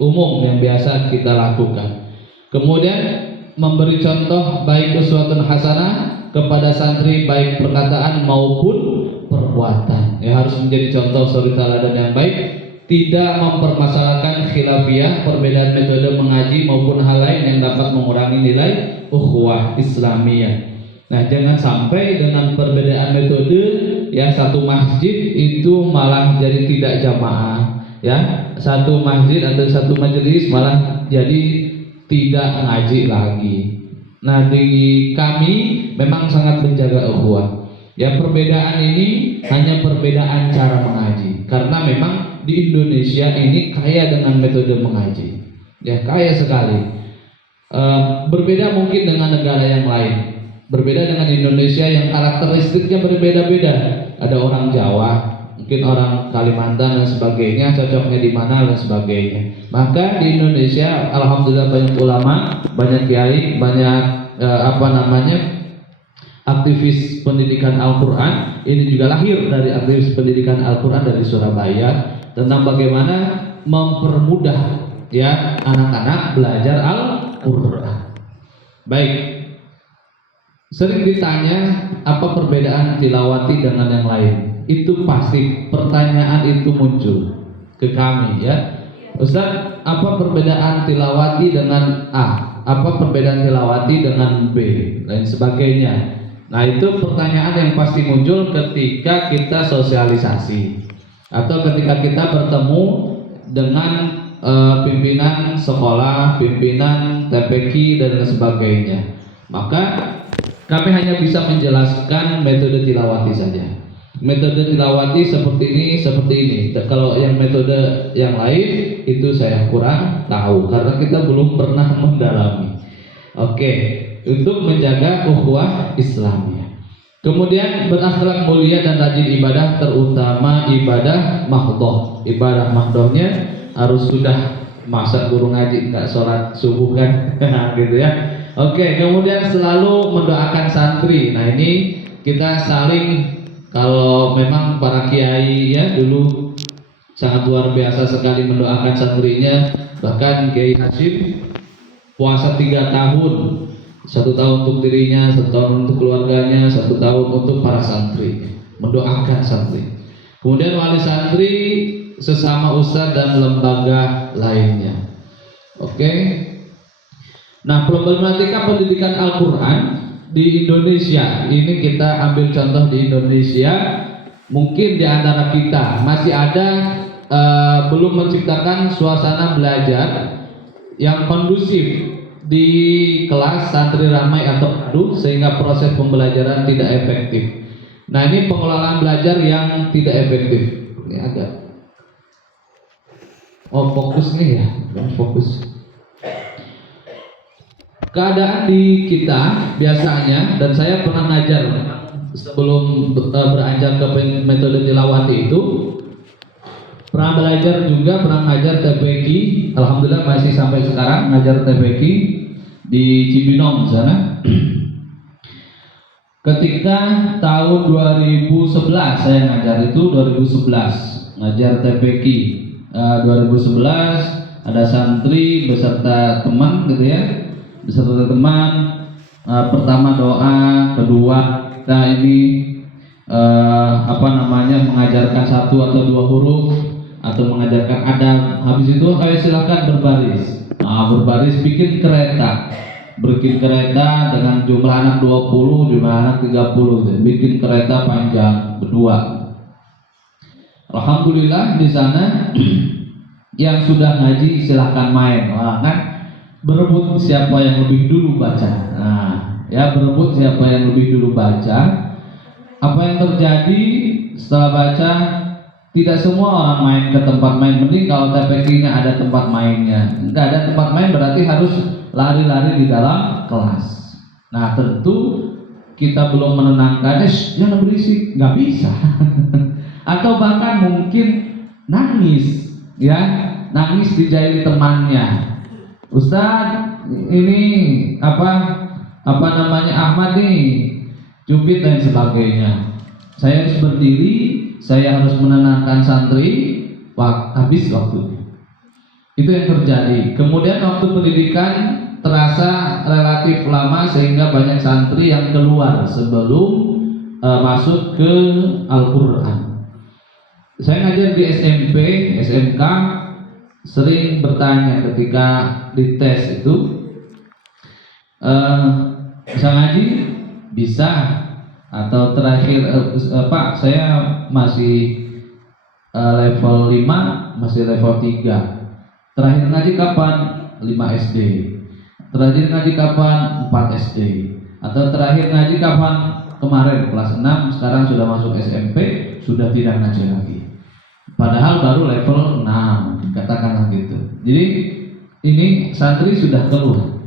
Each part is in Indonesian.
umum yang biasa kita lakukan. Kemudian memberi contoh baik uswatun hasanah kepada santri baik perkataan maupun perbuatan. Ya, harus menjadi contoh suri teladan yang baik, tidak mempermasalahkan khilafiyah, perbedaan metode mengaji maupun hal lain yang dapat mengurangi nilai ukhuwah Islamiyah. Nah, jangan sampai dengan perbedaan metode ya satu masjid itu malah jadi tidak jamaah, ya. Satu masjid atau satu majelis malah jadi tidak ngaji lagi. Nah, di kami memang sangat menjaga ukhuwah. Ya, perbedaan ini hanya perbedaan cara mengaji. Karena memang di Indonesia ini kaya dengan metode mengaji. Ya, kaya sekali. Berbeda mungkin dengan negara yang lain. Berbeda dengan Indonesia yang karakteristiknya berbeda-beda. Ada orang Jawa, mungkin orang Kalimantan dan sebagainya, cocoknya di mana dan sebagainya. Maka di Indonesia alhamdulillah banyak ulama, banyak kiai, banyak aktivis pendidikan Al-Qur'an. Ini juga lahir dari aktivis pendidikan Al-Qur'an dari Surabaya tentang bagaimana mempermudah ya anak-anak belajar Al-Qur'an. Baik. Sering ditanya apa perbedaan tilawati dengan yang lain. Itu pasti pertanyaan itu muncul ke kami ya. Ustaz, apa perbedaan tilawati dengan A? Apa perbedaan tilawati dengan B? Dan sebagainya. Nah, itu pertanyaan yang pasti muncul ketika kita sosialisasi atau ketika kita bertemu dengan pimpinan sekolah, pimpinan TPQ dan sebagainya. Maka kami hanya bisa menjelaskan metode tilawati saja. Metode tilawati seperti ini. Kalau yang metode yang lain itu saya kurang tahu karena kita belum pernah mendalami. Oke, untuk menjaga ukhuwah Islamiyah. Kemudian berakhlak mulia dan rajin ibadah, terutama ibadah mahdhoh. Ibadah mahdhohnya harus sudah masa guru ngaji nggak sholat subuh kan, gitu ya. Oke, kemudian selalu mendoakan santri. Nah, ini kita saling, kalau memang para kiai ya dulu sangat luar biasa sekali mendoakan santrinya. Bahkan Kiai Hashim puasa 3 tahun, 1 tahun untuk dirinya, 1 tahun untuk keluarganya, 1 tahun untuk para santri, mendoakan santri. Kemudian wali santri sesama ustadz dan lembaga lainnya. Oke. Nah, problematika pendidikan Al-Quran di Indonesia ini kita ambil contoh di Indonesia. Mungkin di antara kita masih ada belum menciptakan suasana belajar yang kondusif di kelas, santri ramai atau paduh sehingga proses pembelajaran tidak efektif. Nah, ini pengelolaan belajar yang tidak efektif. Ini agak fokus nih ya, fokus. Keadaan di kita biasanya, dan saya pernah ngajar sebelum beranjak ke metode tilawati itu, pernah belajar juga, pernah ngajar TPQ. Alhamdulillah masih sampai sekarang ngajar TPQ di Cibinong sana. Ketika tahun 2011 saya ngajar itu 2011 ngajar TPQ 2011 ada santri beserta teman gitu ya, beserta teman. Pertama doa, kedua kita ini mengajarkan 1 atau 2 huruf atau mengajarkan adab. Habis itu ayo silakan berbaris. Berbaris bikin kereta. Bikin kereta dengan jumlah anak 20, jumlah anak 30 gitu. Bikin kereta panjang berdua. Alhamdulillah di sana yang sudah ngaji silahkan main. Kan berebut siapa yang lebih dulu baca. Berebut siapa yang lebih dulu baca. Apa yang terjadi setelah baca? Tidak semua orang main ke tempat main. Mending kalau TPQ-nya ada tempat mainnya. Nggak ada tempat main berarti harus lari-lari di dalam kelas. Nah, tentu kita belum menenangkan, jangan berisik, nggak bisa. Atau bahkan mungkin nangis, ya, nangis dijahili temannya. Ustadz, ini Ahmad nih, cubit dan sebagainya. Saya harus berdiri, saya harus menenangkan santri, habis waktu. Itu yang terjadi. Kemudian waktu pendidikan terasa relatif lama sehingga banyak santri yang keluar sebelum masuk ke Al-Quran. Saya ngajar di SMP, SMK, sering bertanya ketika dites itu, bisa ngaji? Bisa. Atau terakhir, Pak, saya masih level 5, masih level 3. Terakhir ngaji kapan? 5 SD. Terakhir ngaji kapan? 4 SD. Atau terakhir ngaji kapan? Kemarin kelas 6, sekarang sudah masuk SMP, sudah tidak ngaji lagi. Padahal baru level 6, katakanlah gitu. Jadi ini santri sudah keluar,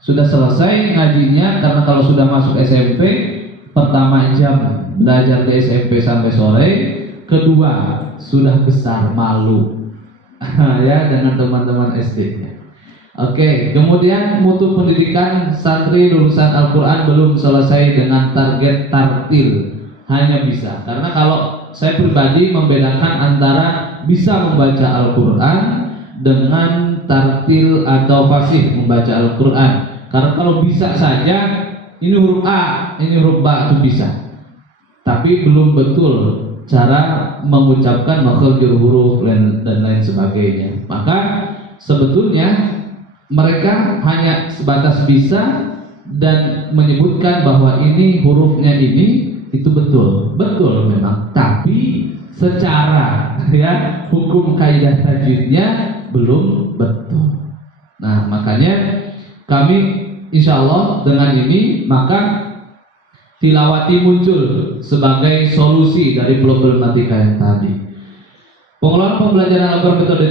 sudah selesai ngajinya, karena kalau sudah masuk SMP, pertama jam belajar di SMP sampai sore, kedua sudah besar malu ya dengan teman-teman SD. Oke, kemudian mutu pendidikan santri lulusan Al-Quran belum selesai dengan target tartil, hanya bisa. Karena kalau saya pribadi membedakan antara bisa membaca Al-Quran dengan tartil atau fasih membaca Al-Quran. Karena kalau bisa saja, ini huruf A, ini huruf B, itu bisa, tapi belum betul cara mengucapkan makhraj huruf dan lain sebagainya. Maka sebetulnya mereka hanya sebatas bisa dan menyebutkan bahwa ini hurufnya ini, itu betul memang, tapi secara ya hukum kaidah tajwidnya belum betul. Nah, makanya kami insya Allah dengan ini maka tilawati muncul sebagai solusi dari problematika yang tadi. Pengelolaan pembelajaran Al-Quran metode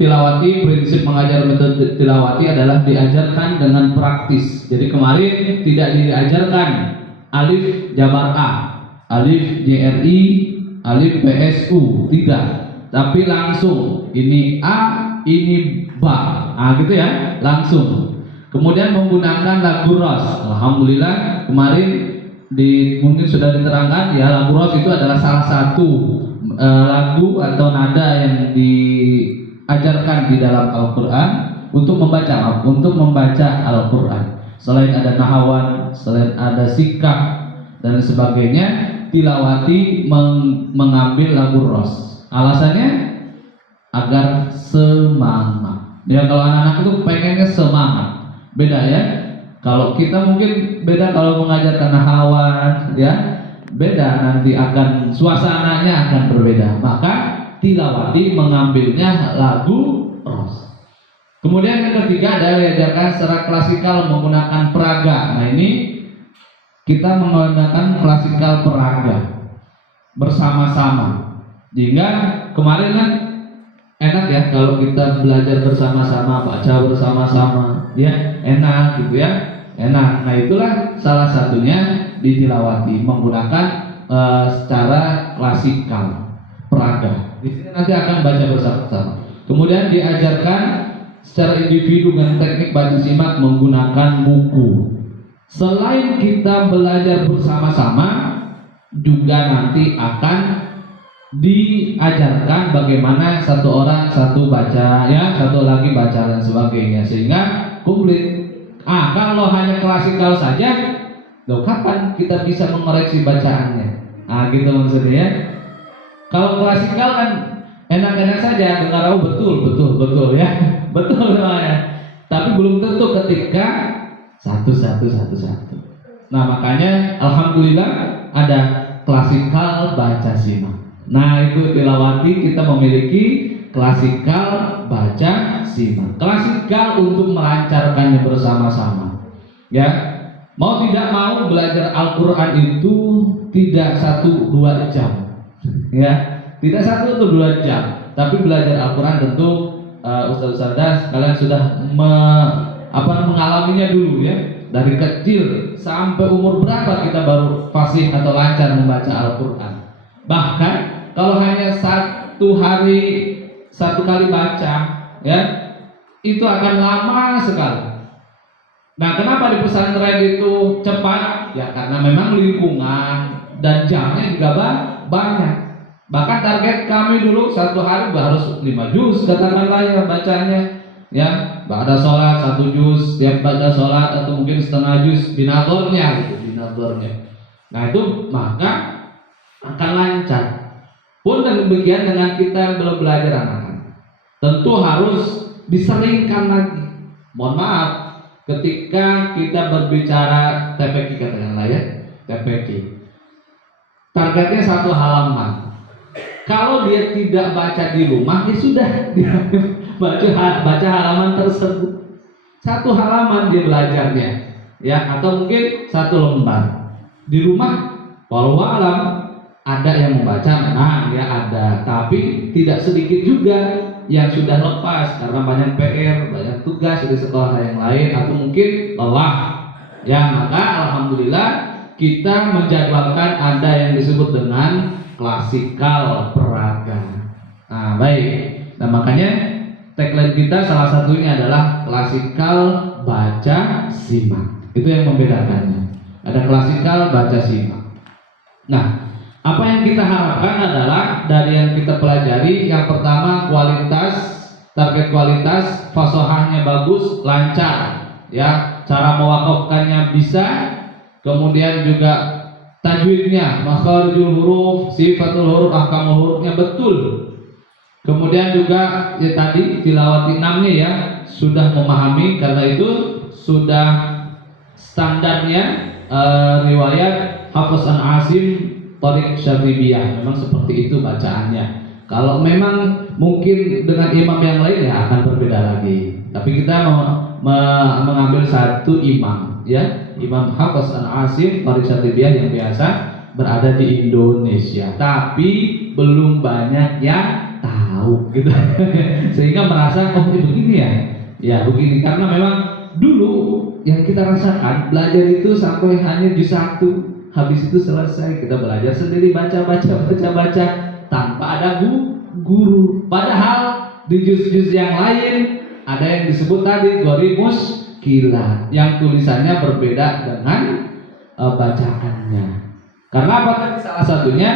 tilawati, prinsip mengajar metode tilawati adalah diajarkan dengan praktis. Jadi kemarin tidak diajarkan alif jabar A, alif JRI, alif PSU, tidak, tapi langsung ini A, ini Ba, gitu ya, langsung. Kemudian menggunakan lagu ros. Alhamdulillah kemarin mungkin sudah diterangkan ya, lagu ros itu adalah salah satu lagu atau nada yang diajarkan di dalam Al-Quran untuk membaca Al-Quran. Selain ada nahawan, selain ada sikap dan sebagainya, tilawati mengambil lagu ros. Alasannya agar semangat. Ya, kalau anak-anak itu pengennya semangat. Beda ya. Kalau kita mungkin beda kalau mengajarkan nahawan ya. Beda, nanti akan suasananya akan berbeda. Maka tilawati mengambilnya lagu ros. Kemudian yang ketiga adalah diajarkan secara klasikal menggunakan peraga. Nah, ini kita menggunakan klasikal peraga bersama-sama. Sehingga kemarin kan enak ya kalau kita belajar bersama-sama, baca bersama-sama, ya enak gitu ya, enak. Nah, itulah salah satunya ditilawati menggunakan secara klasikal peraga. Di sini nanti akan baca bersama-sama. Kemudian diajarkan secara individu dengan teknik baca simak menggunakan buku. Selain kita belajar bersama-sama, juga nanti akan diajarkan bagaimana satu orang satu baca ya, satu lagi baca dan sebagainya, sehingga komplit. Kalau hanya klasikal saja, loh, kapan kita bisa mengoreksi bacaannya? Gitu maksudnya ya. Kalau klasikal kan enak-enak saja dengar, oh betul ya, betul ya. Tapi belum tentu ketika satu. Nah, makanya alhamdulillah ada klasikal baca simak. Nah, itu tilawati kita memiliki klasikal baca simak. Klasikal untuk melancarkannya bersama-sama. Ya, mau tidak mau belajar Al-Quran itu tidak 1-2 jam. Ya, tidak 1-2 jam. Tapi belajar Al-Quran tentu Ustaz-Ustaz kalian sudah mengalaminya dulu ya. Dari kecil sampai umur berapa kita baru fasih atau lancar membaca Al-Quran. Bahkan kalau hanya 1 hari 1 kali baca ya, itu akan lama sekali. Nah, kenapa di pesantren itu cepat? Ya karena memang lingkungan dan jamnya juga banyak. Bahkan target kami dulu satu hari harus 5 juz katakanlah ya bacanya, ya. Ba'da sholat 1 juz, tiap ba'da sholat, atau mungkin setengah juz binadornya gitu, binadornya. Nah itu maka akan lancar. Pun demikian dengan kita belum belajar anak-anak, tentu harus diseringkan lagi. Mohon maaf, ketika kita berbicara TPQ katakanlah ya, TPQ targetnya 1 halaman. Kalau dia tidak baca di rumah, ya sudah dia baca halaman tersebut. 1 halaman dia belajarnya, ya, atau mungkin 1 lembar. Di rumah, walau alam ada yang membaca, memang ya ada, tapi tidak sedikit juga yang sudah lepas karena banyak PR, banyak tugas di sekolah yang lain, atau mungkin lelah. Ya, maka alhamdulillah kita menjadwalkan ada yang disebut dengan klasikal peraga. Nah, baik. Nah, makanya tagline kita salah satunya adalah klasikal baca simak. Itu yang membedakannya. Ada klasikal baca simak. Nah, apa yang kita harapkan adalah dari yang kita pelajari, yang pertama kualitas, target kualitas, fasohahnya bagus, lancar, ya, cara mewakafkannya bisa, kemudian juga tajwidnya, makharijul huruf, sifatul huruf, ahkamul hurufnya betul. Kemudian juga ya tadi tilawati 6-nya ya, sudah memahami, karena itu sudah standarnya riwayat Hafiz an Asim Thariq Syatibiyah, memang seperti itu bacaannya. Kalau memang mungkin dengan imam yang lain ya akan berbeda lagi. Tapi kita mengambil satu imam, ya, Imam Hafiz an Asim Thariq Syatibiyah yang biasa berada di Indonesia, tapi belum banyak yang tahu gitu. Sehingga merasa oh ini begini ya. Ya begini, karena memang dulu yang kita rasakan belajar itu sampai hanya juz 1, habis itu selesai kita belajar sendiri, baca tanpa ada guru. Padahal di juz-juz yang lain ada yang disebut tadi Ghorimus Kilat, yang tulisannya berbeda dengan bacaannya. Karena apa tadi? Salah satunya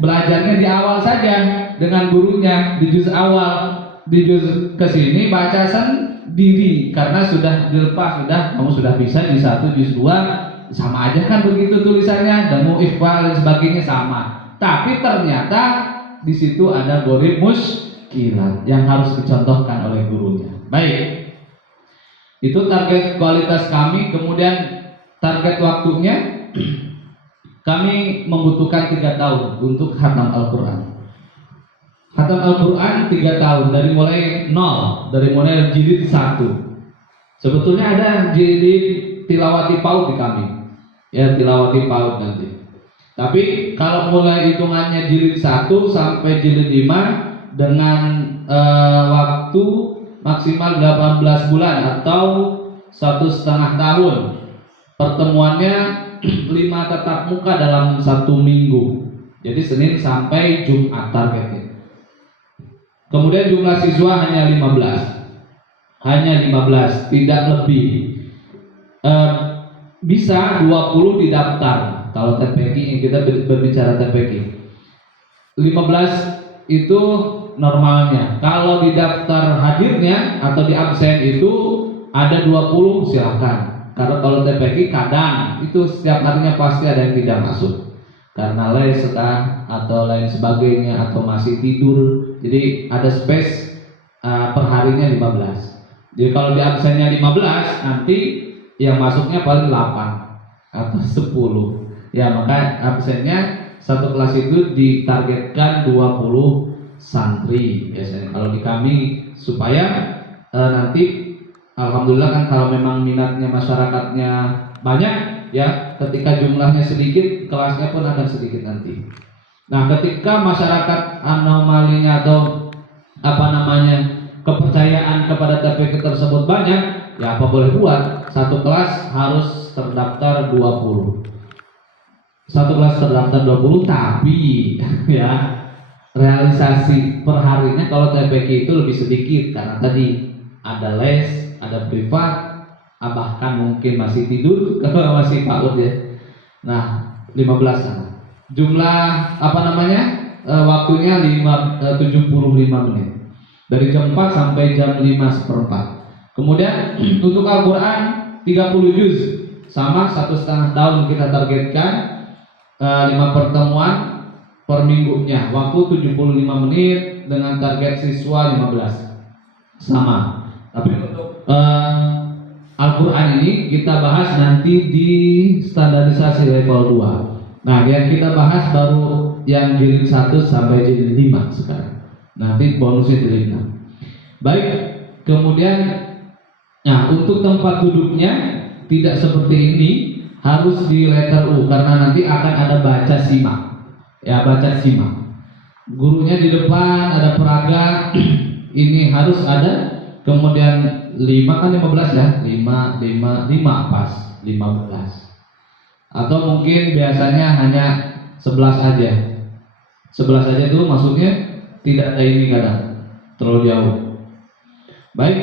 belajarnya di awal saja dengan gurunya di juz awal, di juz kesini baca sendiri karena sudah dilepas, kamu sudah bisa di 1 juz 2 sama aja kan begitu tulisannya, dan mau ikhfal dan sebagainya sama. Tapi ternyata di situ ada Ghorimus Kilat yang harus dicontohkan oleh gurunya. Baik, itu target kualitas kami. Kemudian target waktunya kami membutuhkan 3 tahun untuk khatam Al-Quran. Khatam Al-Quran 3 tahun, dari mulai nol, dari mulai jilid 1. Sebetulnya ada jilid tilawati paud di kami, ya, tilawati paud nanti. Tapi kalau mulai hitungannya jilid 1 sampai jilid 5 dengan waktu maksimal 18 bulan atau 1,5 tahun. Pertemuannya 5 tatap muka dalam 1 minggu. Jadi Senin sampai Jumat targetnya. Kemudian jumlah siswa hanya 15, tidak lebih. Bisa 20 didaftar. Kalau TPQ, kita berbicara TPQ 15 itu normalnya. Kalau di daftar hadirnya atau di absen itu ada 20, silakan. Karena kalau TPQ kadang itu setiap harinya pasti ada yang tidak masuk karena les atau lain sebagainya, atau masih tidur. Jadi ada space perharinya 15. Jadi kalau di absennya 15, nanti yang masuknya paling 8 atau 10. Ya, maka absennya satu kelas itu ditargetkan 20 santri biasanya kalau di kami, supaya nanti alhamdulillah kan kalau memang minatnya masyarakatnya banyak, ya, ketika jumlahnya sedikit kelasnya pun akan sedikit nanti. Nah, ketika masyarakat anomalinya atau kepercayaan kepada TPQ tersebut banyak, ya apa boleh buat, satu kelas harus terdaftar 20. Satu kelas terdaftar 20, tapi ya realisasi perharinya kalau TPQ itu lebih sedikit karena tadi ada les, ada privat, bahkan mungkin masih tidur kalau masih PAUD ya. Nah, 15 sana. Jumlah waktunya 75 menit. Dari jam 4 sampai jam 5:15. Kemudian untuk Al-Quran 30 juz, sama 1,5 tahun kita targetkan, 5 pertemuan per minggunya, waktu 75 menit dengan target siswa 15, sama. Tapi untuk Al-Quran ini kita bahas nanti di standarisasi level 2. Nah, yang kita bahas baru yang jilid 1 sampai jilid 5 sekarang. Nanti bonusnya jilid 6. Baik, kemudian nah untuk tempat duduknya tidak seperti ini, harus di letter U karena nanti akan ada baca simak. Ya, baca simak. Gurunya di depan, ada peraga. Ini harus ada. Kemudian 5 kan 15 ya, 5 pas 15. Atau mungkin biasanya hanya 11 aja. 11 aja itu maksudnya tidak ada ini kadang terlalu jauh. Baik.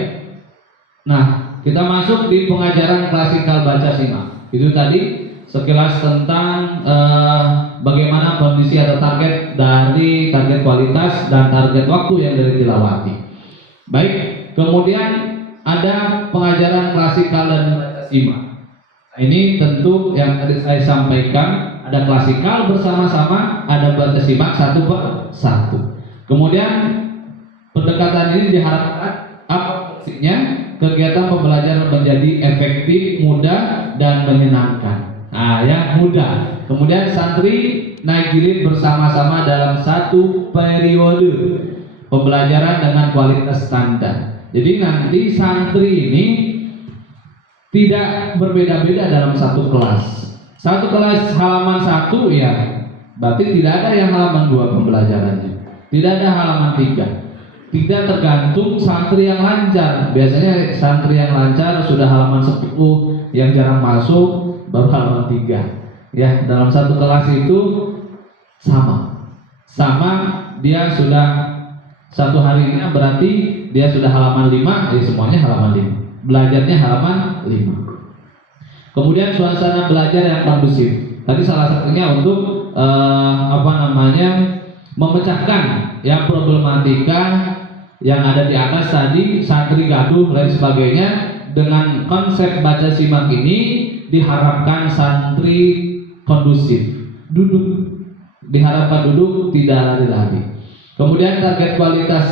Nah, kita masuk di pengajaran klasikal baca simak. Itu tadi sekilas tentang bagaimana kondisi atau target dari target kualitas dan target waktu yang dilewati. Baik, kemudian ada pengajaran klasikal dan baca simak. Nah, ini tentu yang tadi saya sampaikan, ada klasikal bersama-sama, ada baca simak satu per satu. Kemudian pendekatan ini diharapkan apa fungsinya? Kegiatan pembelajaran menjadi efektif, mudah, dan menyenangkan. Nah, yang mudah. Kemudian santri naik jilid bersama-sama dalam satu periode pembelajaran dengan kualitas standar. Jadi nanti santri ini tidak berbeda-beda dalam satu kelas. Satu kelas halaman 1 ya, berarti tidak ada yang halaman 2 pembelajarannya. Tidak ada halaman 3. Tidak tergantung santri yang lancar. Biasanya santri yang lancar sudah halaman 10, yang jarang masuk baru halaman 3. Ya, dalam satu kelas itu sama dia sudah satu harinya, berarti dia sudah halaman 5, ya semuanya halaman 5. Belajarnya halaman 5. Kemudian suasana belajar yang kondusif. Tadi salah satunya untuk memecahkan ya problematika yang ada di atas tadi, santri gaduh dan sebagainya. Dengan konsep baca simak ini diharapkan santri kondusif, diharapkan duduk, tidak lari-lari. Kemudian target kualitas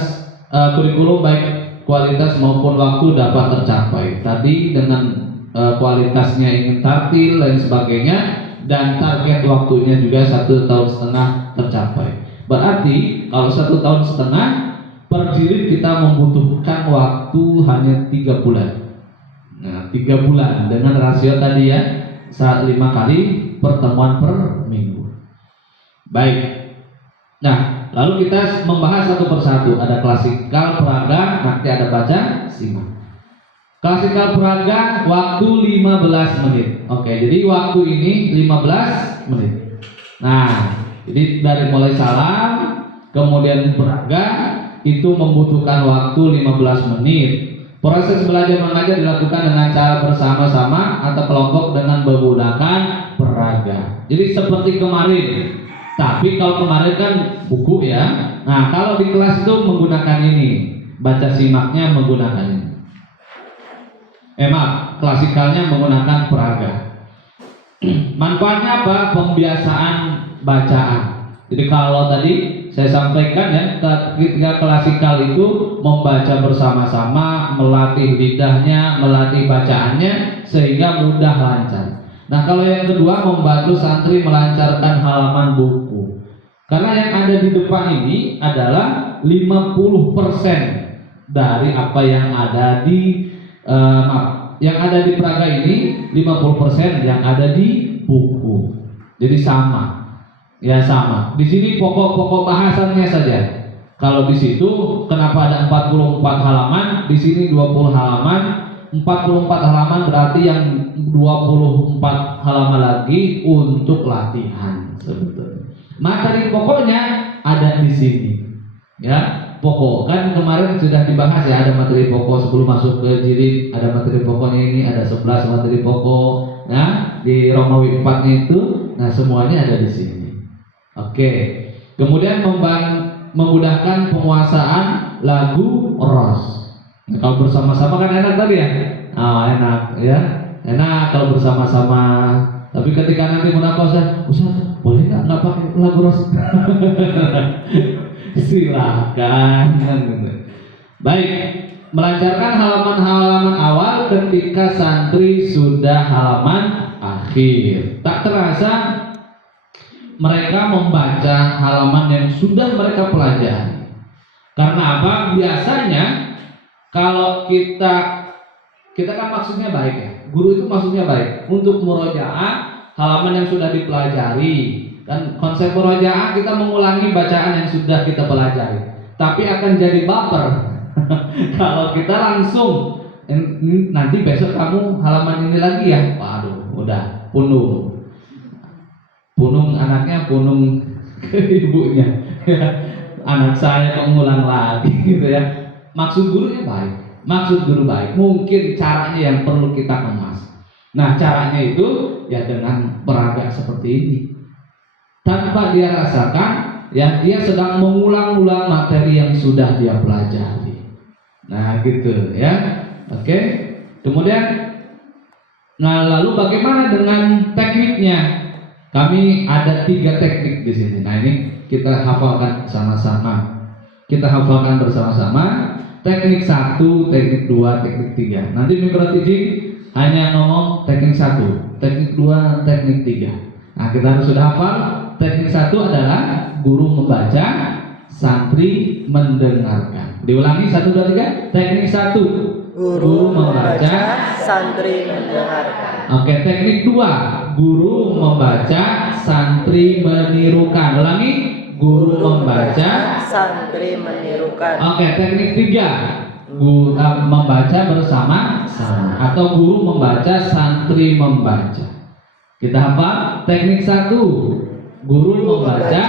kurikulum baik kualitas maupun waktu dapat tercapai. Tadi dengan kualitasnya ingin tartil dan sebagainya, dan target waktunya juga 1,5 tahun tercapai. Berarti kalau 1,5 tahun per jilid kita membutuhkan waktu hanya 3 bulan. Nah, 3 bulan dengan rasio tadi ya, 5 kali pertemuan per minggu. Baik. Nah, lalu kita membahas satu persatu. Ada klasikal, peraga, nanti ada baca simak. Klasikal peraga waktu 15 menit. Oke, jadi waktu ini 15 menit. Nah, jadi dari mulai salam kemudian peraga itu membutuhkan waktu 15 menit. Proses belajar mengajar dilakukan dengan cara bersama-sama atau kelompok dengan menggunakan peraga. Jadi seperti kemarin. Tapi kalau kemarin kan buku ya. Nah, kalau di kelas itu menggunakan ini, baca simaknya menggunakan ini. Klasikalnya menggunakan peraga. Manfaatnya apa? Pembiasaan bacaan. Jadi kalau tadi saya sampaikan ya, ketika klasikal itu membaca bersama-sama, melatih lidahnya, melatih bacaannya sehingga mudah lancar. Nah, kalau yang kedua membantu santri melancarkan halaman buku. Karena yang ada di depan ini adalah 50% dari apa yang ada di yang ada di peraga ini, 50% yang ada di buku. Jadi sama. Ya sama. Di sini pokok-pokok bahasannya saja. Kalau di situ kenapa ada 44 halaman, di sini 20 halaman. 44 halaman berarti yang 24 halaman lagi untuk latihan sebetulnya. Materi pokoknya ada di sini. Ya, pokok kan kemarin sudah dibahas ya, ada materi pokok sebelum masuk ke jilid, ada materi pokoknya ini, ada 11 materi pokok. Nah, di Romawi 4-nya itu, nah semuanya ada di sini. Oke. Kemudian memudahkan penguasaan lagu ros. Nah, kalau bersama-sama kan enak tadi ya. Enak ya. Enak kalau bersama-sama. Tapi ketika nanti munakosah, Ustaz, boleh nggak pakai lagu ros? Silahkan. Baik, melancarkan halaman-halaman awal ketika santri sudah halaman akhir. Tak terasa mereka membaca halaman yang sudah mereka pelajari. Karena apa? Biasanya kalau kita kan maksudnya baik ya. Guru itu maksudnya baik untuk murojaah halaman yang sudah dipelajari. Dan konsep murojaah kita mengulangi bacaan yang sudah kita pelajari. Tapi akan jadi baper kalau kita langsung nanti besok kamu halaman ini lagi ya. Waduh, udah punung anaknya, punung ke ibunya. Anak saya mengulang lagi gitu ya. Maksud gurunya baik, maksud guru baik. Mungkin caranya yang perlu kita kemas. Nah, caranya itu ya dengan peragak seperti ini. Tanpa dia rasakan, ya dia sedang mengulang-ulang materi yang sudah dia pelajari. Nah, gitu ya. Oke. Kemudian, nah lalu bagaimana dengan tekniknya? Kami ada 3 teknik di sini. Nah, ini kita hafalkan sama-sama. Kita hafalkan bersama-sama. Teknik 1, teknik 2, teknik 3. Nanti Mikro teaching hanya ngomong teknik 1, teknik 2, teknik 3. Nah, kita harus sudah hafal. Teknik 1 adalah guru membaca, santri mendengarkan. Diulangi 1, 2, 3. Teknik 1, guru membaca, santri mendengarkan. Oke, teknik 2, guru membaca, santri menirukan. Ulangi, guru membaca, santri menirukan. Oke, teknik 3, membaca bersama-sama atau guru membaca, santri membaca. Kita hafal. Teknik 1, guru membaca,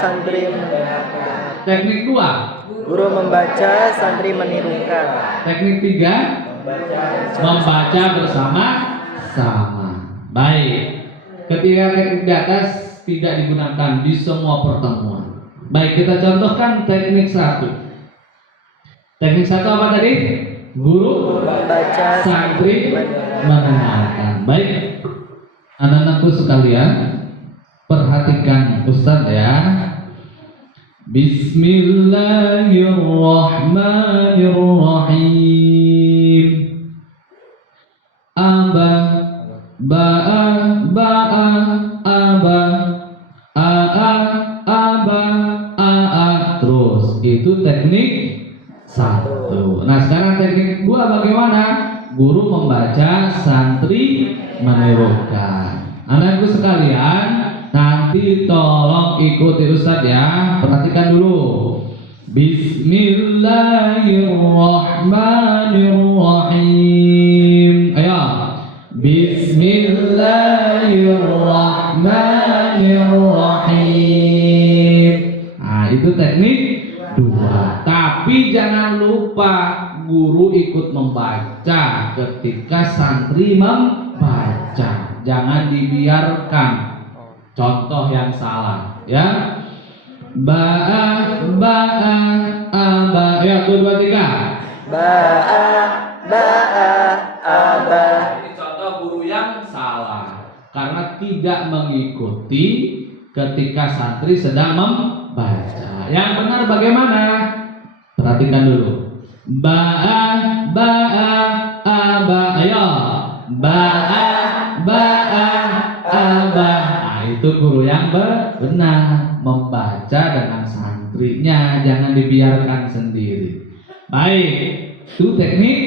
santri menirukan. Teknik 2, guru membaca, santri menirukan. Teknik 3, membaca bersama-sama. Baik. Ketiga teknik di atas tidak digunakan di semua pertemuan. Baik, kita contohkan teknik 1. Teknik 1 apa tadi? Guru membaca, santri mendengarkan. Baik, anak-anakku sekalian, perhatikan Ustaz ya. Bismillahirrahmanirrahim. Aba, ba'a, ba'a, aba, a'a, aba, a'a. Terus itu teknik 1. Nah, sekarang teknik 2 bagaimana? Guru membaca, santri menirukan. Anakku sekalian, nanti tolong ikuti Ustadz ya. Perhatikan dulu. Bismillahirrahmanirrahim. Ayo. Bismillahirrahmanirrahim. Nah, itu teknik 2. Tapi jangan lupa guru ikut membaca ketika santri membaca. Jangan dibiarkan contoh yang salah ya. Ba'a, ba'a, aba. Ya, 1, 2, 3. Ba'a, ba'a, aba. Ini contoh guru yang salah karena tidak mengikuti ketika santri sedang membaca. Yang benar bagaimana? Perhatikan dulu. Ba'a, ba'a, aba. Ayo. Ba'a, ba'a, aba. Nah, itu guru yang benar, membaca dengan santrinya, jangan dibiarkan sendiri. Baik, itu teknik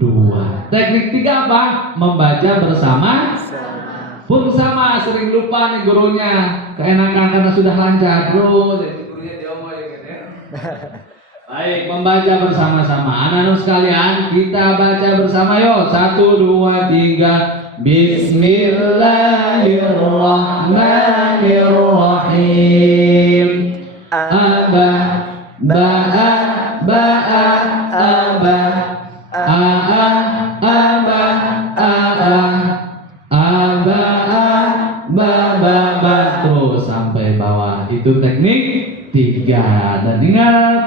2. Teknik 3 apa? Membaca bersama. Pun sama, sering lupa nih gurunya, keenakan karena sudah lancar terus. Jadi gurunya diomongin ya. Baik, membaca bersama-sama. Anak-anak sekalian, kita baca bersama yuk. 1, 2, 3. Bismillahirrahmanirrahim. Aba, ba'a, ba'a, aba, a'a, aba, a'a, aba, ba, ba, ba. Terus sampai bawah. Itu teknik 3. Dan ingat,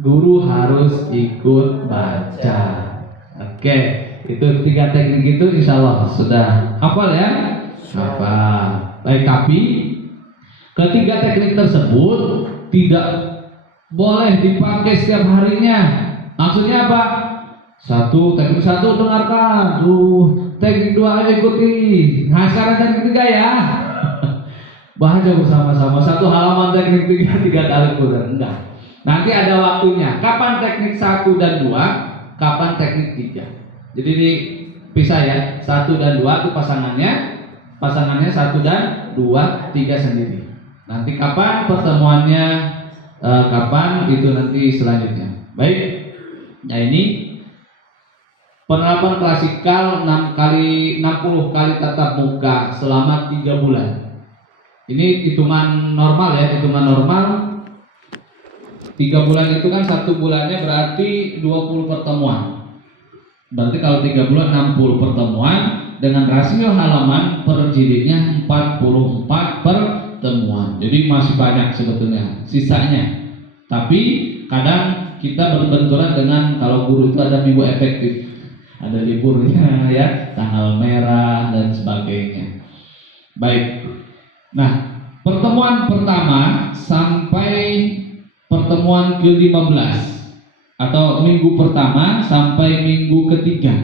guru harus ikut baca. Oke, itu 3 teknik itu insya Allah sudah hafal ya? Hafal. Baik, tapi ketiga teknik tersebut tidak boleh dipakai setiap harinya. Maksudnya apa? Teknik 1 dengarkan, teknik 2 ayo ikuti. Nah, sekarang teknik 3 ya. Baca bersama-sama 1 halaman teknik 3 kali putar. Enggak. Nanti ada waktunya. Kapan teknik 1 dan 2, kapan teknik 3. Jadi ini pisah ya. 1 dan 2 itu pasangannya 1 dan 2, 3 sendiri. Nanti kapan pertemuannya, kapan itu nanti selanjutnya. Baik. Nah, ini penerapan klasikal 60 kali tatap muka selama 3 bulan. Ini hitungan normal ya, hitungan normal. 3 bulan itu kan 1 bulannya berarti 20 pertemuan. Berarti kalau 3 bulan 60 pertemuan dengan rasio halaman per jilidnya 44 pertemuan. Jadi masih banyak sebetulnya sisanya. Tapi kadang kita berbenturan dengan kalau guru itu ada minggu efektif, ada liburnya ya, tanggal merah dan sebagainya. Baik. Nah, pertemuan pertama sampai pertemuan ke-15 atau minggu pertama sampai minggu ketiga,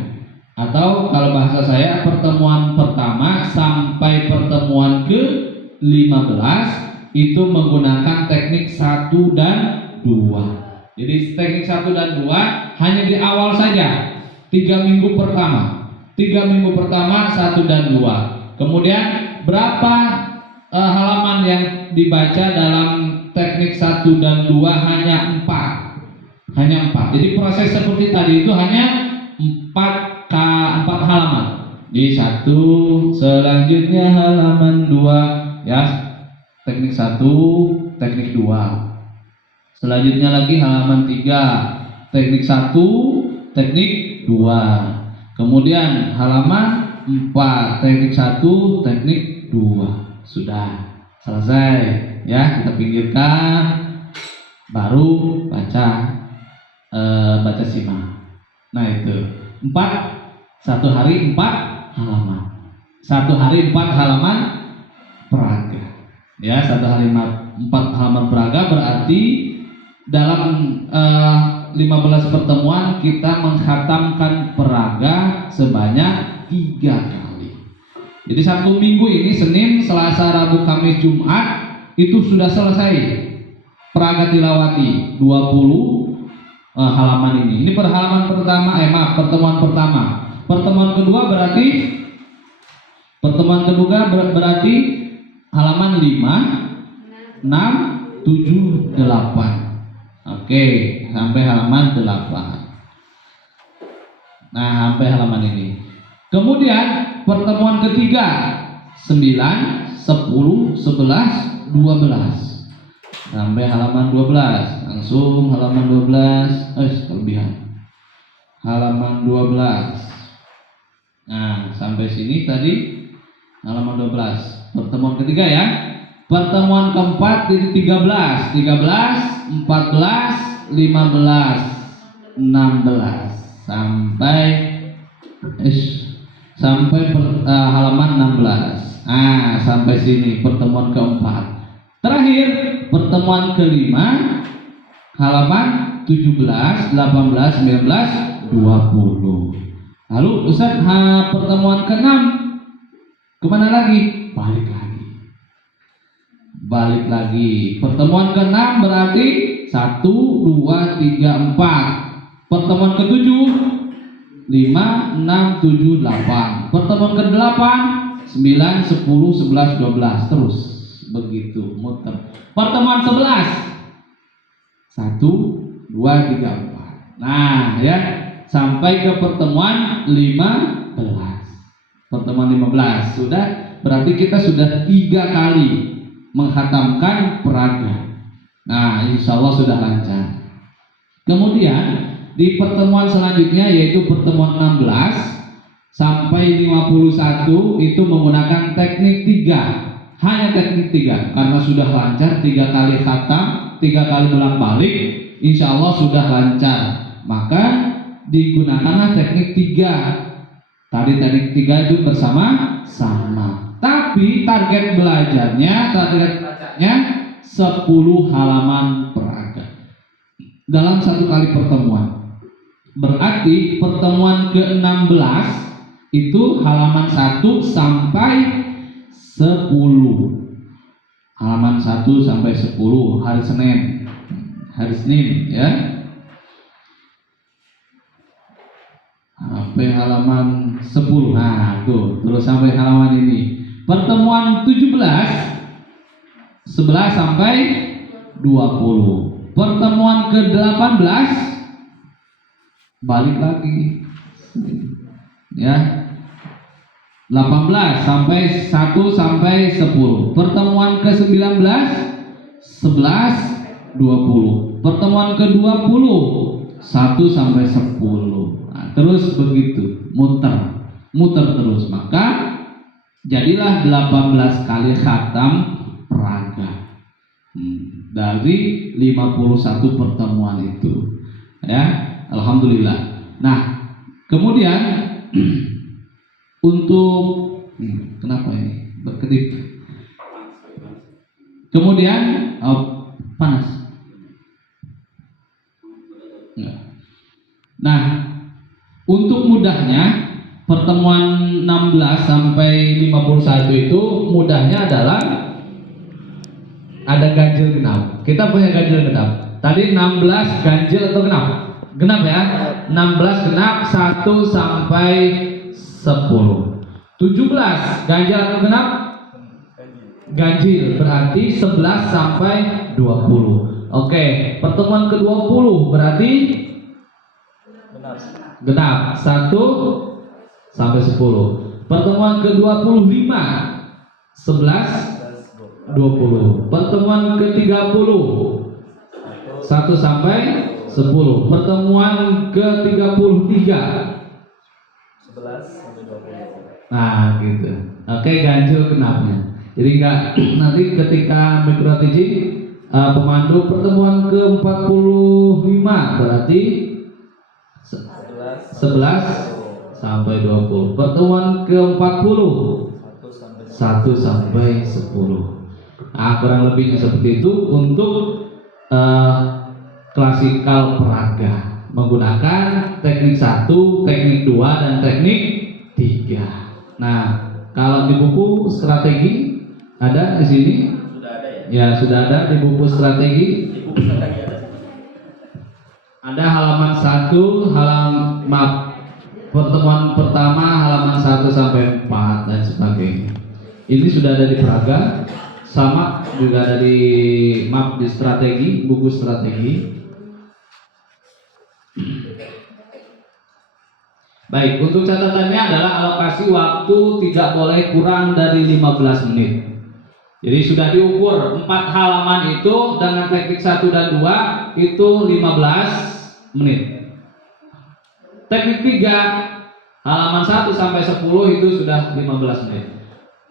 atau kalau bahasa saya pertemuan pertama sampai pertemuan ke-15 itu menggunakan teknik 1 dan 2. Jadi teknik 1 dan 2 hanya di awal saja, 3 minggu pertama 1 dan 2. Kemudian berapa halaman yang dibaca dalam teknik 1 dan 2? Hanya 4. Jadi proses seperti tadi itu hanya 4 halaman. Di 1, selanjutnya halaman 2 ya, teknik 1, teknik 2. Selanjutnya lagi halaman 3, teknik 1, teknik 2. Kemudian halaman 4, teknik 1, teknik 2. Sudah selesai ya, kita pinggirkan, baru baca simak. Nah itu 1 hari 4 halaman, 1 hari 4 halaman peraga ya. 1 hari 4 halaman peraga berarti dalam 15 pertemuan kita menghatamkan peraga sebanyak 3 kali. Jadi 1 minggu ini Senin, Selasa, Rabu, Kamis, Jumat itu sudah selesai peraga tilawati 20 halaman ini. Ini pertemuan pertama. Pertemuan kedua berarti halaman 5, 6, 7, 8. Oke, sampai halaman 8. Nah, sampai halaman ini. Kemudian pertemuan ketiga 9, 10, 11, 12 sampai halaman 12. Langsung halaman 12, kelebihan. Halaman 12. Nah, sampai sini tadi halaman 12. Pertemuan ketiga ya. Pertemuan keempat di 13, 14, 15, 16 sampai halaman 16. Sampai sini pertemuan keempat. Terakhir pertemuan kelima halaman 17, 18, 19, 20. Lalu Ustaz, pertemuan ke-6 kemana lagi? Balik lagi. Pertemuan ke-6 berarti 1, 2, 3, 4. Pertemuan ke-7 5, 6, 7, 8. Pertemuan ke-8 9, 10, 11, 12. Terus begitu muter. Pertemuan 11 1, 2, 3, 4. Nah ya, sampai ke pertemuan 15. Pertemuan 15 sudah, berarti kita sudah 3 kali menghatamkan peraga. Nah, insya Allah sudah lancar. Kemudian di pertemuan selanjutnya yaitu pertemuan 16 sampai 51 itu menggunakan teknik 3. hanya teknik 3 karena sudah lancar 3 kali khatam, 3 kali bolak-balik, insya Allah sudah lancar. Maka digunakanlah teknik 3. Tadi teknik 3 itu bersama-sama. Tapi target belajarnya 10 halaman peraga dalam 1 kali pertemuan. Berarti pertemuan ke-16 itu halaman 1 sampai 10. Halaman 1 sampai 10 hari Senin. Hari Senin ya. Sampai halaman 10. Nah, tuh, terus sampai halaman ini. Pertemuan 17 11 sampai 20. Pertemuan ke-18 balik lagi ya, 18 sampai 1 sampai 10. Pertemuan ke-19 11 20. Pertemuan ke-20 1 sampai 10. Nah, terus begitu muter terus, maka jadilah 18 kali khatam peraga dari 51 pertemuan itu ya. Alhamdulillah. Nah, kemudian untuk kenapa ini berkedip? Kemudian panas. Nah, untuk mudahnya pertemuan 16 sampai 51 itu mudahnya adalah ada ganjil genap. Kita punya ganjil genap. Tadi 16 ganjil atau genap? Genap ya. 16 genap 1 sampai 10. 17 ganjil atau genap? Ganjil, berarti 11 sampai 20. Oke, pertemuan ke-20 berarti genap 1 sampai 10. Pertemuan ke-25 11 20. Pertemuan ke-30 1 sampai 10. Pertemuan ke-33 11 sampai 20. Nah, gitu. Oke, ganjil genapnya. Jadi enggak nanti ketika mikro teaching pemandu pertemuan ke-45 berarti 11 sampai 20. Pertemuan ke-40 1 sampai 10. Nah, kurang lebihnya seperti itu untuk klasikal peraga menggunakan teknik 1, teknik 2 dan teknik 3. Nah, kalau di buku strategi ada di sini? Sudah ada ya? Ya, sudah ada di buku strategi. Di buku strategi ada. Ada halaman 1, pertemuan pertama halaman 1 sampai 4 dan sebagainya. Ini sudah ada di peraga, sama juga ada di map di strategi, buku strategi. Baik, untuk catatannya adalah alokasi waktu tidak boleh kurang dari 15 menit. Jadi sudah diukur 4 halaman itu dengan teknik 1 dan 2 itu 15 menit. Teknik 3 halaman 1 sampai 10 itu sudah 15 menit.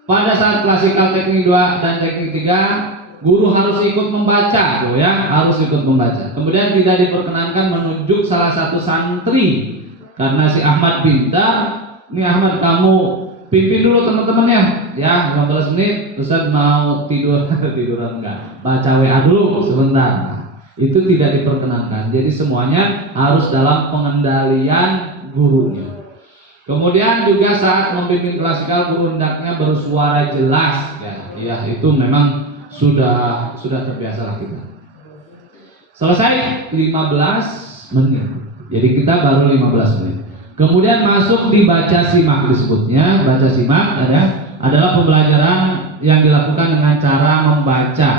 Pada saat klasikal teknik 2 dan teknik 3 guru harus ikut membaca tuh ya, harus ikut membaca. Kemudian tidak diperkenankan menunjuk salah satu santri karena si Ahmad pintar. Nih Ahmad, kamu pimpin dulu teman-temannya ya, 15 menit. Ustaz mau tiduran enggak, baca WA dulu sebentar. Itu tidak diperkenankan. Jadi semuanya harus dalam pengendalian gurunya. Kemudian juga saat membimbing klasikal guru hendaknya bersuara jelas ya, itu memang sudah terbiasa lah kita. Selesai 15 menit. Jadi kita baru 15 menit. Kemudian masuk di baca simak disebutnya. Baca simak adalah pembelajaran yang dilakukan dengan cara membaca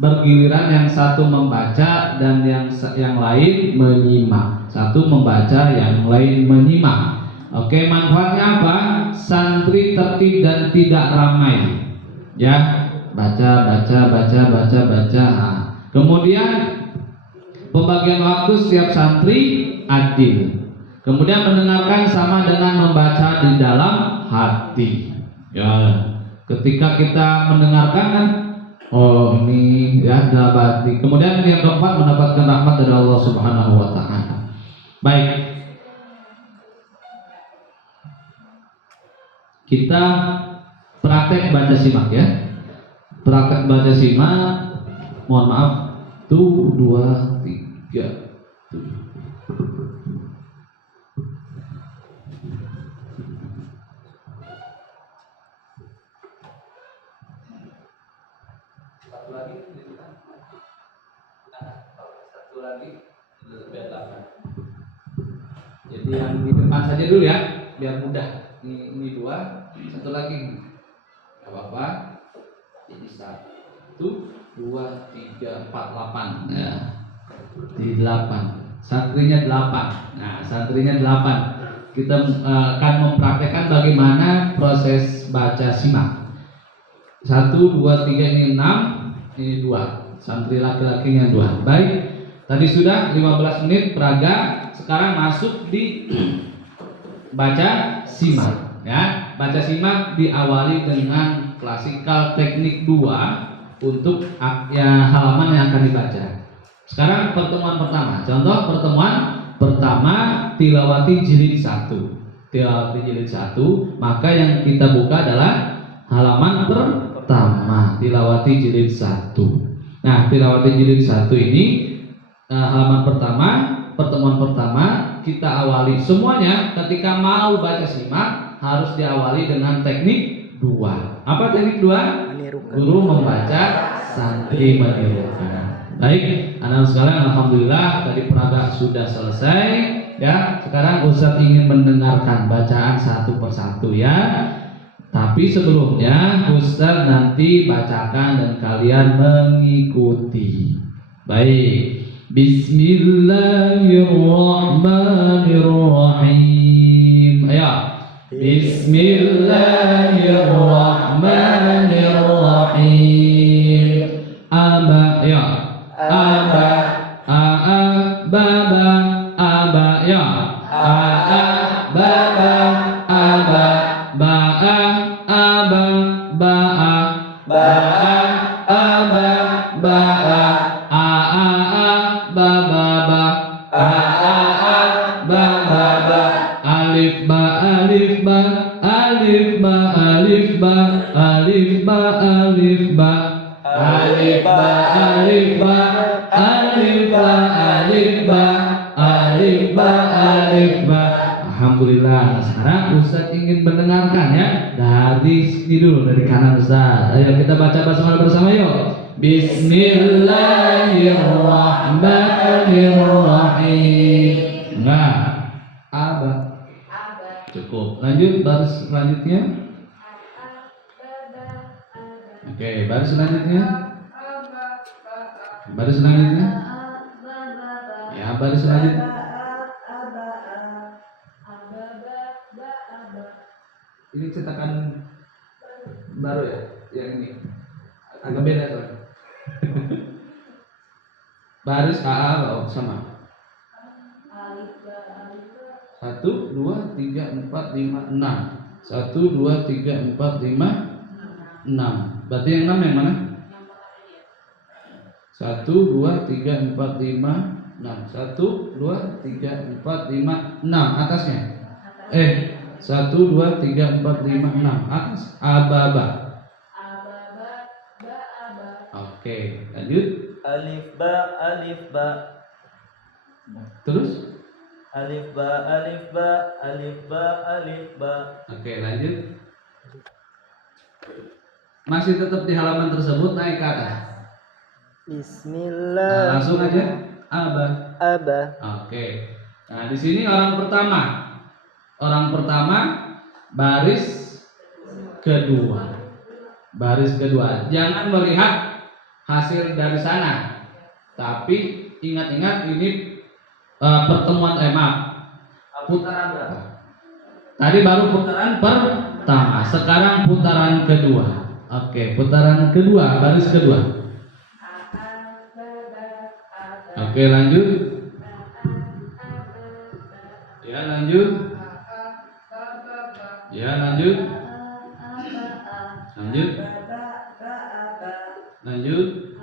bergiliran, yang satu membaca dan yang lain menyimak. Satu membaca, yang lain menyimak. Oke, manfaatnya apa? Santri tertib dan tidak ramai. Ya, baca. Nah, kemudian pembagian waktu setiap santri adil. Kemudian mendengarkan sama dengan membaca di dalam hati. Ya, Ketika kita mendengarkan kan, oh ini ya dapati. Kemudian yang keempat, mendapatkan rahmat dari Allah Subhanahu wa taala. Baik. Kita praktek baca simak ya. Praktek baca simak. Mohon maaf. Tuh 2 3 satu lagi biar 8. Jadi yang di depan saja dulu ya, biar mudah. Ini 2, satu lagi. Enggak apa-apa. Jadi 1 2 3 4 8. Ya. Di 8. Santrinya 8. Nah, santrinya 8. Kita akan mempraktekkan bagaimana proses baca simak. 1 2 3 ini 6, ini 2. Santri laki-lakinya 2. Baik. Tadi sudah 15 menit peraga, sekarang masuk di baca simak ya. Baca simak diawali dengan klasikal teknik 2 untuk ya, halaman yang akan dibaca. Sekarang pertemuan pertama. Contoh pertemuan pertama tilawati jilid 1. Tilawati jilid 1, maka yang kita buka adalah halaman pertama, tilawati jilid 1. Nah, tilawati jilid 1 ini halaman pertama, pertemuan pertama kita awali semuanya. Ketika mau baca simak harus diawali dengan teknik 2. Apa teknik 2? Guru membaca, santri menirukan. Baik, anak sekalian, alhamdulillah tadi peraga sudah selesai ya. Sekarang Ustaz ingin mendengarkan bacaan satu persatu ya. Tapi sebelumnya Ustaz nanti bacakan dan kalian mengikuti. Baik. Bismillahirrahmanirrahim. Ayo. Bismillahirrahmanirrahim. Aba ya. Aba baba aba ya. Baba aba ba'a aba ba'a ba'a aba ba'a ba ba ba ba ba ba alif ba alif ba alif ba alif ba alif ba alif ba alif ba alif ba alif ba alif ba alif ba alif ba. Alhamdulillah. Sekarang Ustaz ingin mendengarkan ya dari sini dulu, dari kanan Ustaz. Ayo kita baca basmalah bersama yuk. Bismillahirrahmanirrahim. Enggak. Aba. Cukup. Lanjut baris selanjutnya. Oke, baris selanjutnya. Baris selanjutnya. Ya, baris selanjutnya. Ini cetakan baru ya, yang ini agak beda soalnya. Baris AA sama. 1 2 3 4 5 6. 1 2 3 4 5 6. Berarti yang 6 yang mana? 1 2 3 4 5 6. 1 2 3 4 5 6 atasnya. 1 2 3 4 5 6 atas. Ababa. Oke, lanjut. Alif ba alif ba. Terus? Alif ba alif ba alif ba alif ba. Oke, lanjut. Masih tetap di halaman tersebut, naik ke atas. Bismillah. Nah, langsung aja. Aba. Aba. Oke. Nah, di sini orang pertama. Orang pertama baris kedua. Baris kedua. Jangan melihat hasil dari sana. Tapi ingat-ingat ini pertemuan putaran berapa? Tadi baru putaran pertama, sekarang putaran kedua. Oke, putaran kedua, baris kedua. Oke, lanjut. Ya, lanjut. Ya, lanjut. Lanjut. Lanjut.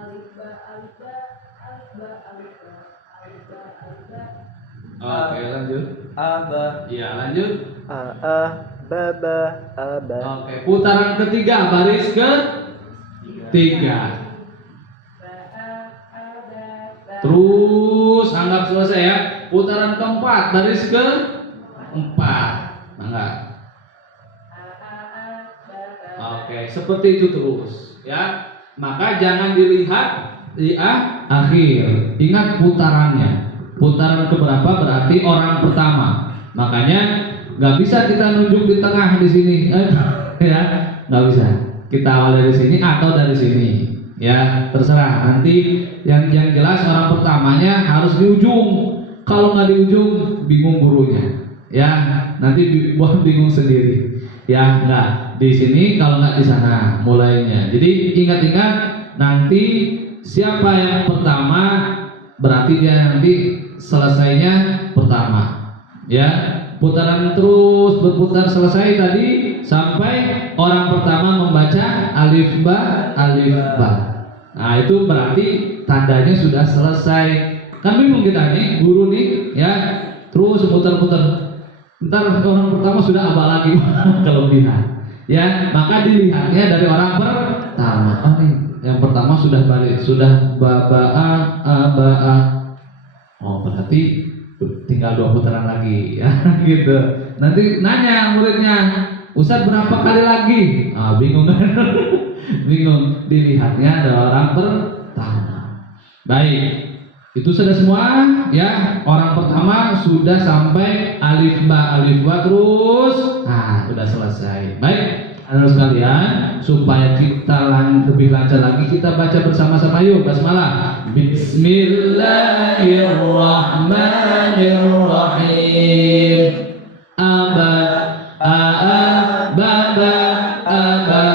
Oke, lanjut. Aba. Iya, lanjut. Baba, aba. Oke, putaran ketiga baris ke tiga. Terus anggap selesai ya. Putaran keempat baris ke empat. Enggak. Oke, seperti itu terus ya. Maka jangan dilihat di akhir. Ingat putarannya. Putaran keberapa berarti orang pertama. Makanya nggak bisa kita nunjuk di tengah di sini, ya nggak bisa. Kita awal dari sini atau dari sini, ya terserah. Nanti yang jelas orang pertamanya harus di ujung. Kalau nggak di ujung, bingung gurunya, ya nanti buat bingung sendiri. Ya nggak di sini, kalau nggak di sana mulainya. Jadi ingat-ingat nanti siapa yang pertama berarti dia nanti selesainya pertama, ya. Putaran terus berputar selesai tadi sampai orang pertama membaca alif ba alif ba. Nah itu berarti tandanya sudah selesai. Kan bingung kita nih guru nih ya, terus putar-putar. Ntar orang pertama sudah apa lagi kelebihan. Ya maka dilihatnya dari orang pertama. Oh nih yang pertama sudah balik, sudah ba ba a. Oh berarti tinggal 2 putaran lagi ya gitu. Nanti nanya muridnya, Ustaz berapa kali lagi? Bingung kan? Bingung. Dilihatnya ada orang pertama. Baik, itu sudah semua ya. Orang pertama sudah sampai alif ba terus. Sudah selesai. Baik, anak sekalian, supaya kita lebih lancar lagi, kita baca bersama-sama yuk basmalah. Bismillahirrahmanirrahim. Aba baba aba